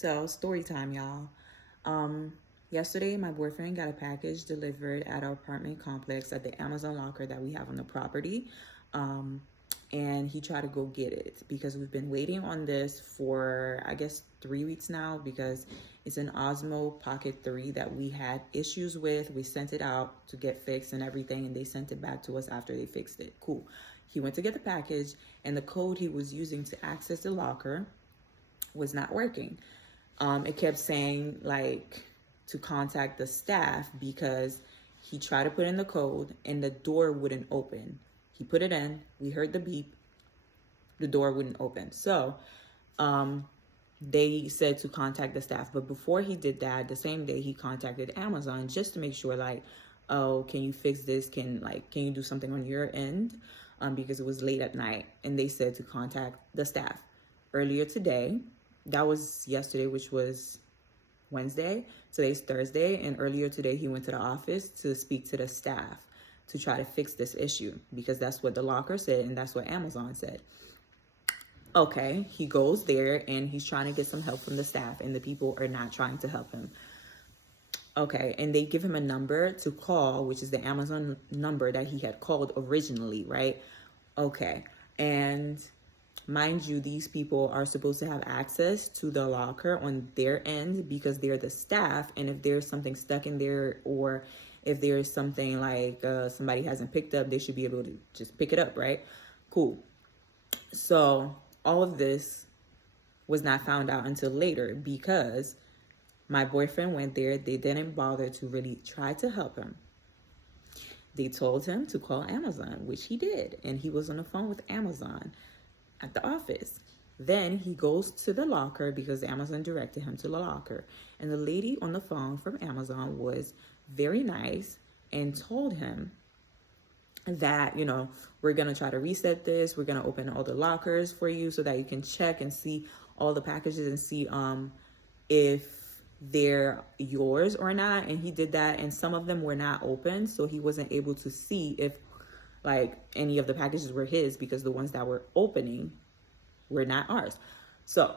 So, story time, y'all. Um, Yesterday, my boyfriend got a package delivered at our apartment complex at the Amazon locker that we have on the property. Um, and he tried to go get it because we've been waiting on this for, I guess, 3 weeks now because it's an Osmo Pocket 3 that we had issues with. We sent it out to get fixed and everything, and they sent it back to us after they fixed it. Cool. He went to get the package, and the code he was using to access the locker was not working. It kept saying like to contact the staff because he tried to put in the code and the door wouldn't open. He put it in, we heard the beep, the door wouldn't open. So they said to contact the staff. But before he did that, the same day he contacted Amazon just to make sure like, oh, can you fix this? Can you do something on your end? Because it was late at night, and they said to contact the staff. Earlier today, that was yesterday, which was Wednesday. Today's Thursday. And earlier today, he went to the office to speak to the staff to try to fix this issue because that's what the locker said and that's what Amazon said. Okay, he goes there and he's trying to get some help from the staff, and the people are not trying to help him. Okay, and they give him a number to call, which is the Amazon number that he had called originally, right? Okay, and mind you, these people are supposed to have access to the locker on their end because they're the staff, and if there's something stuck in there or if there's something like somebody hasn't picked up, they should be able to just pick it up, right? Cool. So all of this was not found out until later because my boyfriend went there. They didn't bother to really try to help him. They told him to call Amazon, which he did. And he was on the phone with Amazon at the office. Then he goes to the locker because Amazon directed him to the locker. And the lady on the phone from Amazon was very nice and told him that, we're going to try to reset this. We're going to open all the lockers for you so that you can check and see all the packages and see if they're yours or not. And he did that, and some of them were not open, so he wasn't able to see if like any of the packages were his because the ones that were opening were not ours. So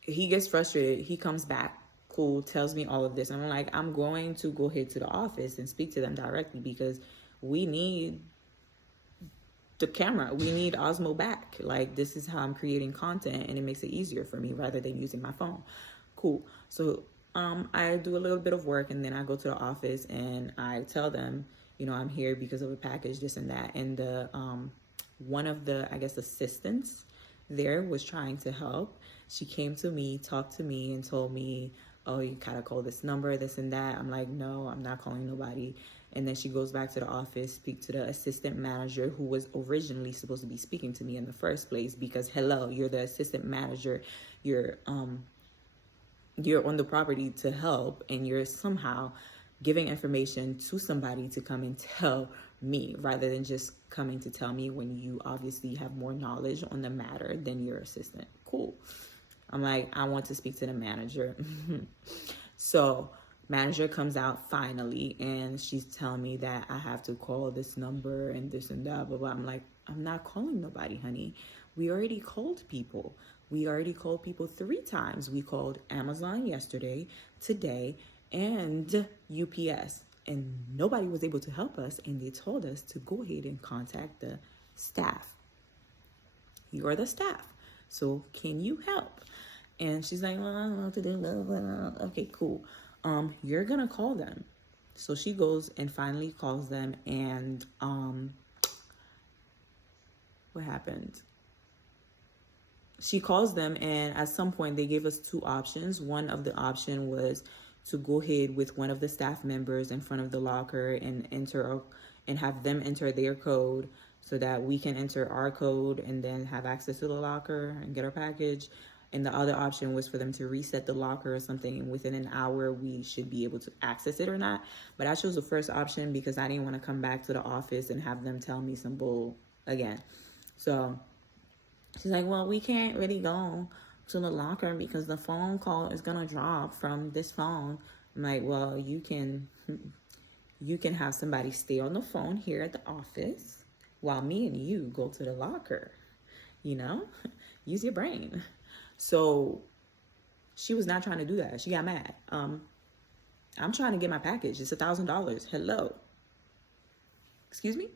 he gets frustrated. He comes back, cool, tells me all of this, and I'm like, I'm going to go ahead to the office and speak to them directly because we need the camera. We need Osmo back. Like, this is how I'm creating content, and it makes it easier for me rather than using my phone. Cool. So I do a little bit of work, and then I go to the office and I tell them, I'm here because of a package, this and that. And the one of the, I guess, assistants there was trying to help. She came to me, talked to me, and told me, oh, you gotta call this number, this and that. I'm like, no, I'm not calling nobody. And then she goes back to the office, speak to the assistant manager who was originally supposed to be speaking to me in the first place because, hello, you're the assistant manager. You're on the property to help, and you're somehow giving information to somebody to come and tell me rather than just coming to tell me when you obviously have more knowledge on the matter than your assistant. Cool. I'm like, I want to speak to the manager. So manager comes out finally, and she's telling me that I have to call this number and this and that, blah, blah. I'm like, I'm not calling nobody, honey. We already called people. We already called people 3 times. We called Amazon yesterday, today, and UPS. And nobody was able to help us. And they told us to go ahead and contact the staff. You're the staff. So can you help? And she's like, well, I don't know what to do. Okay, cool. You're going to call them. So she goes and finally calls them. And what happened? She calls them, and at some point they gave us 2 options. One of the option was to go ahead with one of the staff members in front of the locker and have them enter their code so that we can enter our code and then have access to the locker and get our package. And the other option was for them to reset the locker or something, and within an hour we should be able to access it or not. But I chose the first option because I didn't want to come back to the office and have them tell me some bull again. So she's like, well, we can't really go to the locker because the phone call is going to drop from this phone. I'm like, well, you can have somebody stay on the phone here at the office while me and you go to the locker, use your brain. So She was not trying to do that. She got mad. I'm trying to get my package. It's $1,000. Hello. Excuse me?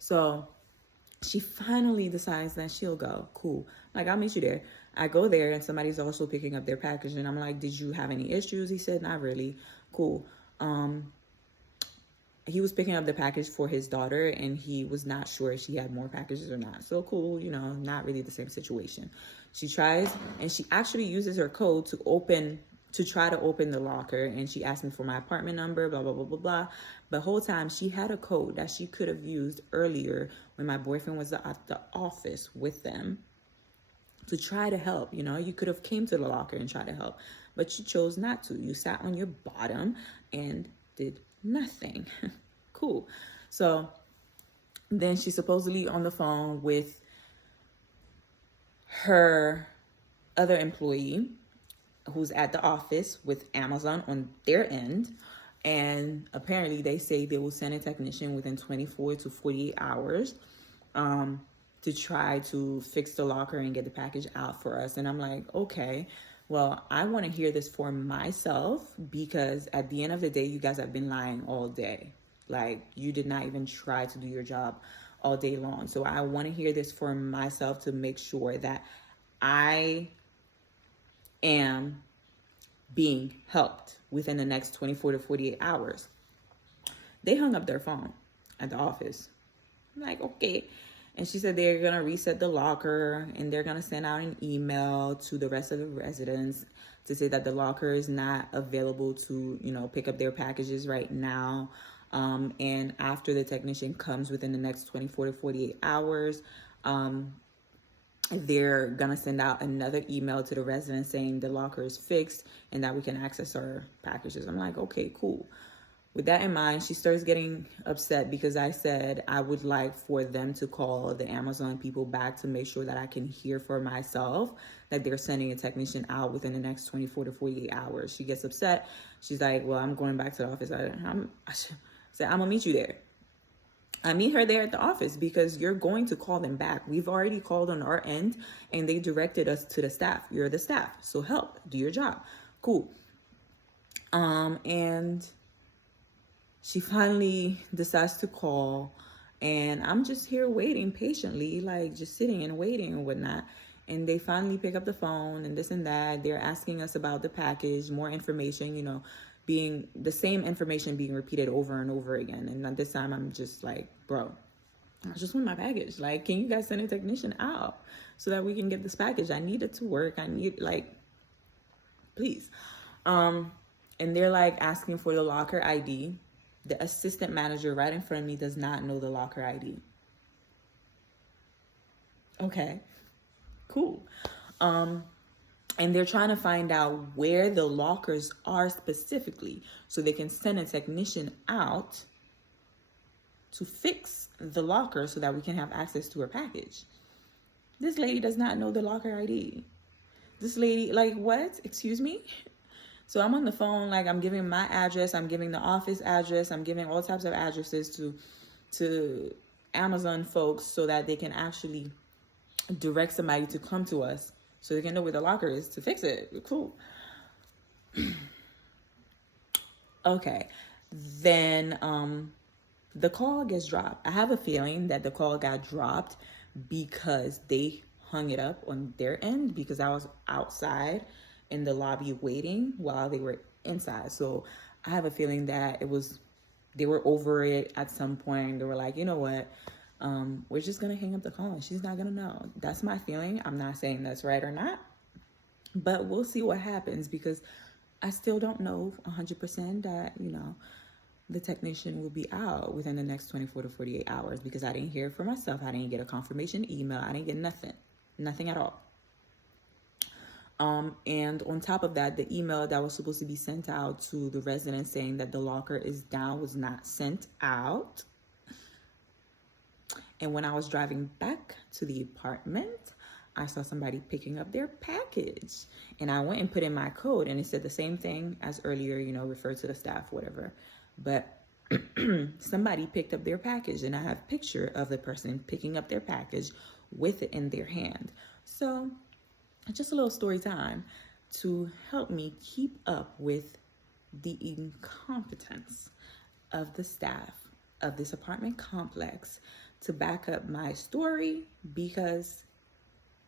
So she finally decides that she'll go. Cool. Like, I'll meet you there. I go there and somebody's also picking up their package. And I'm like, did you have any issues? He said, not really. Cool. He was picking up the package for his daughter and he was not sure if she had more packages or not. So cool, you know, not really the same situation. She tries and she actually uses her code to try to open the locker, and she asked me for my apartment number, blah, blah, blah, blah, blah. The whole time she had a code that she could have used earlier when my boyfriend was at the office with them to try to help. You know, you could have came to the locker and tried to help, but you chose not to. You sat on your bottom and did nothing. Cool. So then she's supposedly on the phone with her other employee who's at the office with Amazon on their end. And apparently they say they will send a technician within 24 to 48 hours to try to fix the locker and get the package out for us. And I'm like, okay, well, I want to hear this for myself, because at the end of the day, you guys have been lying all day. Like, you did not even try to do your job all day long. So I want to hear this for myself to make sure that I am being helped within the next 24 to 48 hours. They hung up their phone at the office. I'm like, okay. And she said they're going to reset the locker and they're going to send out an email to the rest of the residents to say that the locker is not available to, you know, pick up their packages right now. And after the technician comes within the next 24 to 48 hours, they're going to send out another email to the residents saying the locker is fixed and that we can access our packages. I'm like, okay, cool. With that in mind, she starts getting upset because I said I would like for them to call the Amazon people back to make sure that I can hear for myself that they're sending a technician out within the next 24 to 48 hours. She gets upset. She's like, well, I'm going back to the office. I said, I'm going to meet you there. I meet her there at the office because you're going to call them back. We've already called on our end and they directed us to the staff. You're the staff. So help, do your job. Cool. And she finally decides to call, and I'm just here waiting patiently, like just sitting and waiting and whatnot. And they finally pick up the phone and this and that. They're asking us about the package, more information, you know, being the same information being repeated over and over again. And at this time, I'm just like, bro, I just want my package. Like, can you guys send a technician out so that we can get this package? I need it to work. I need, like, please. And they're like asking for the locker ID. The assistant manager right in front of me does not know the locker ID. Okay, cool. And they're trying to find out where the lockers are specifically so they can send a technician out to fix the locker so that we can have access to her package. This lady does not know the locker ID. This lady, like, what? Excuse me? So I'm on the phone, like, I'm giving my address, I'm giving the office address, I'm giving all types of addresses to Amazon folks so that they can actually direct somebody to come to us so they can know where the locker is to fix it. Cool. Okay. Then the call gets dropped. I have a feeling that the call got dropped because they hung it up on their end because I was outside in the lobby waiting while they were inside. So I have a feeling that they were over it at some point. They were like, you know what? We're just going to hang up the call and she's not going to know. That's my feeling. I'm not saying that's right or not, but we'll see what happens because I still don't know 100% that, you know, the technician will be out within the next 24 to 48 hours because I didn't hear it for myself. I didn't get a confirmation email. I didn't get nothing at all. And on top of that, the email that was supposed to be sent out to the residents saying that the locker is down was not sent out. And when I was driving back to the apartment, I saw somebody picking up their package. And I went and put in my code and it said the same thing as earlier, you know, refer to the staff, whatever. But somebody picked up their package and I have a picture of the person picking up their package with it in their hand. So just a little story time to help me keep up with the incompetence of the staff of this apartment complex to back up my story, because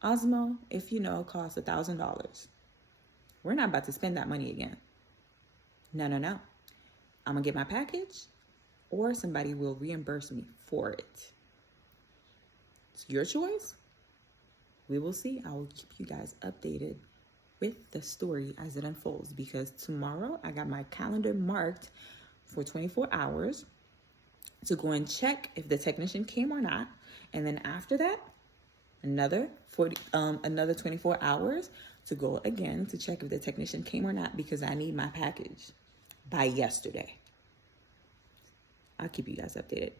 Osmo, if you know, costs $1,000. We're not about to spend that money again. No. I'm gonna get my package, or somebody will reimburse me for it. It's your choice. We will see. I will keep you guys updated with the story as it unfolds, because tomorrow I got my calendar marked for 24 hours to go and check if the technician came or not. And then after that, another 24 hours to go again to check if the technician came or not, because I need my package by yesterday. I'll keep you guys updated.